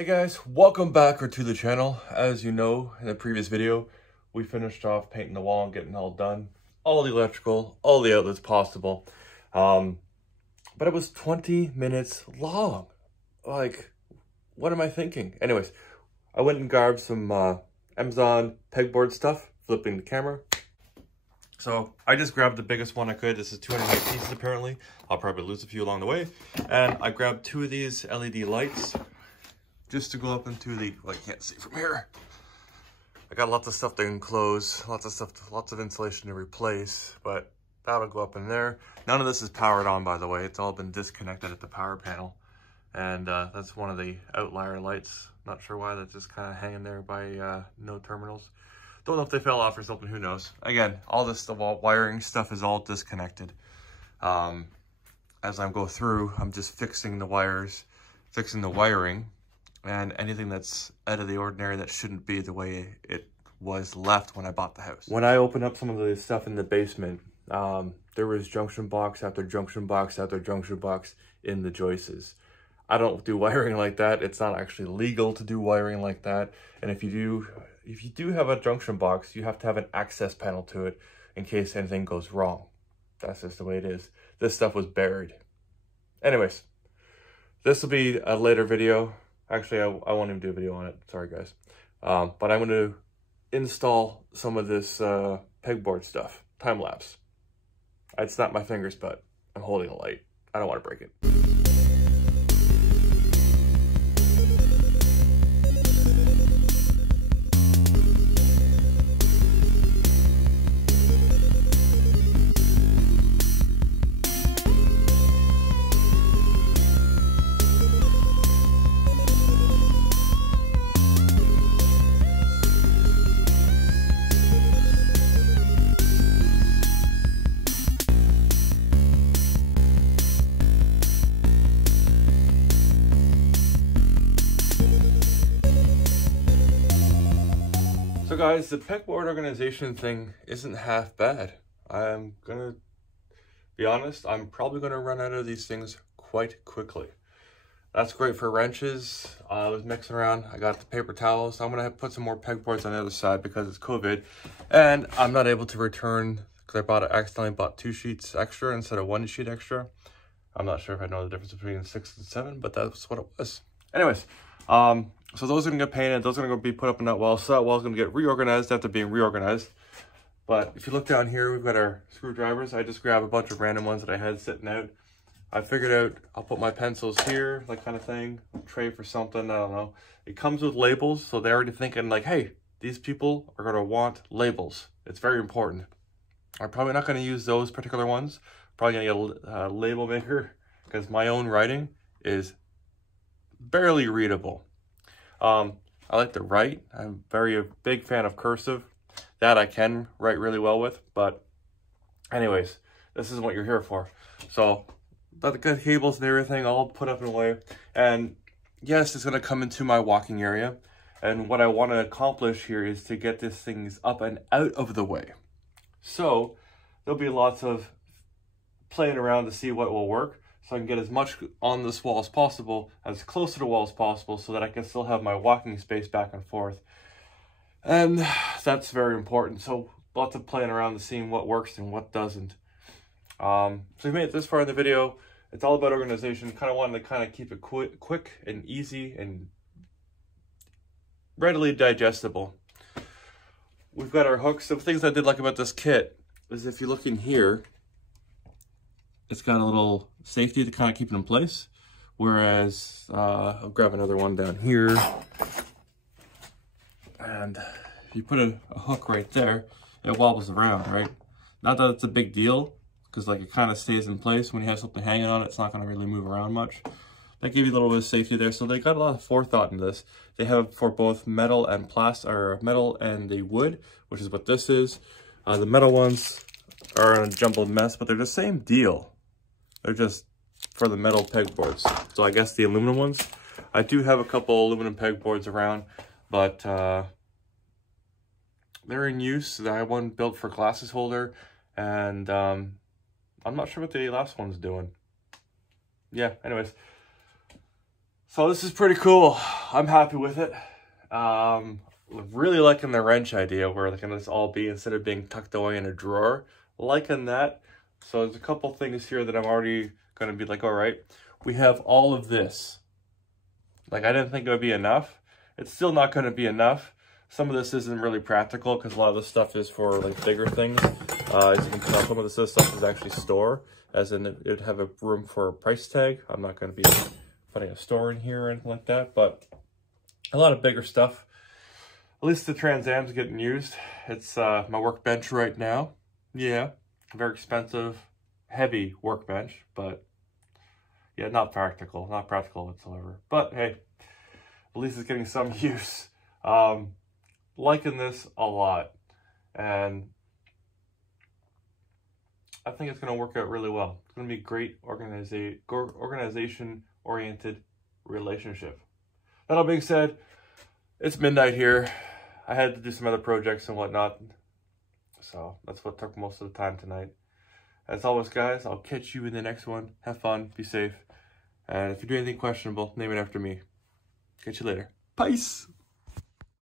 Hey guys, welcome back to the channel. As you know, in the previous video, we finished off painting the wall and getting all done. All the electrical, all the outlets possible. But it was 20 minutes long. Like, what am I thinking? Anyways, I went and grabbed some Amazon pegboard stuff, flipping the camera. So I just grabbed the biggest one I could. This is 208 pieces apparently. I'll probably lose a few along the way. And I grabbed 2 of these LED lights, just to go up into the, well, you can't see from here. I got lots of stuff to enclose, lots of insulation to replace, but that'll go up in there. None of this is powered on, by the way. It's all been disconnected at the power panel. And that's one of the outlier lights. Not sure why that's just kind of hanging there by no terminals. Don't know if they fell off or something, who knows. Again, all this wiring stuff is all disconnected. As I go through, I'm just fixing the wires, fixing the wiring, and anything that's out of the ordinary that shouldn't be the way it was left when I bought the house. When I opened up some of the stuff in the basement, there was junction box after junction box after junction box in the joists. I don't do wiring like that. It's not actually legal to do wiring like that. And if you do have a junction box, you have to have an access panel to it in case anything goes wrong. That's just the way it is. This stuff was buried. Anyways, this will be a later video. Actually, I won't even do a video on it. Sorry, guys. But I'm going to install some of this pegboard stuff. Time lapse. I'd snap my fingers, but I'm holding a light. I don't want to break it. So guys, the pegboard organization thing isn't half bad. I'm gonna be honest, I'm probably gonna run out of these things quite quickly. That's great for wrenches. I was mixing around, I got the paper towels. So I'm gonna put some more pegboards on the other side because it's COVID. And I'm not able to return, because I accidentally bought 2 sheets extra instead of 1 sheet extra. I'm not sure if I know the difference between 6 and 7, but that's what it was. Anyways, so those are gonna get painted, those are gonna be put up in that wall, so that wall's gonna get reorganized after being reorganized. But if you look down here, we've got our screwdrivers. I just grabbed a bunch of random ones that I had sitting out. I figured out I'll put my pencils here, that kind of thing, tray for something, I don't know. It comes with labels, so they're already thinking like, hey, these people are gonna want labels. It's very important. I'm probably not gonna use those particular ones. Probably gonna get a label maker because my own writing is barely readable. I like to write. I'm a big fan of cursive. That I can write really well with, but anyways, this isn't what you're here for. So, got the good cables and everything all put up and away. And yes, it's gonna come into my walking area. And what I wanna accomplish here is to get these things up and out of the way. So, there'll be lots of playing around to see what will work. So I can get as much on this wall as possible, as close to the wall as possible, so that I can still have my walking space back and forth. And that's very important. So lots of playing around to seeing what works and what doesn't. So we made it this far in the video. It's all about organization. Kind of wanted to keep it quick and easy and readily digestible. We've got our hooks. The things I did like about this kit is if you look in here, it's got a little safety to kind of keep it in place. Whereas, I'll grab another one down here. And if you put a hook right there, it wobbles around, right? Not that it's a big deal, because like it kind of stays in place. When you have something hanging on it, it's not going to really move around much. That gave you a little bit of safety there. So they got a lot of forethought in this. They have for both metal and plastic, or metal and the wood, which is what this is. The metal ones are in a jumbled mess, but they're the same deal. They're just for the metal pegboards. So I guess the aluminum ones. I do have a couple aluminum pegboards around, but they're in use. I have one built for glasses holder, and I'm not sure what the last one's doing. Yeah, anyways. So this is pretty cool. I'm happy with it. Really liking the wrench idea where can this all be instead of being tucked away in a drawer. Liking that. So there's a couple things here that I'm already going to be like, all right, we have all of this. Like, I didn't think it would be enough. It's still not going to be enough. Some of this isn't really practical because a lot of this stuff is for like bigger things. As you can tell, some of this stuff is actually store, as in it would have a room for a price tag. I'm not going to be putting a store in here or anything like that, but a lot of bigger stuff. At least the Trans Am's getting used. It's my workbench right now. Yeah, very expensive, heavy workbench, but yeah, not practical whatsoever. But hey, at least it's getting some use. Liking this a lot, and I think it's going to work out really well. It's going to be a great organization-oriented relationship. That all being said, it's midnight here. I had to do some other projects and whatnot, so that's what took most of the time tonight. As always, guys, I'll catch you in the next one. Have fun, be safe, and if you do anything questionable, name it after me. Catch you later. Peace!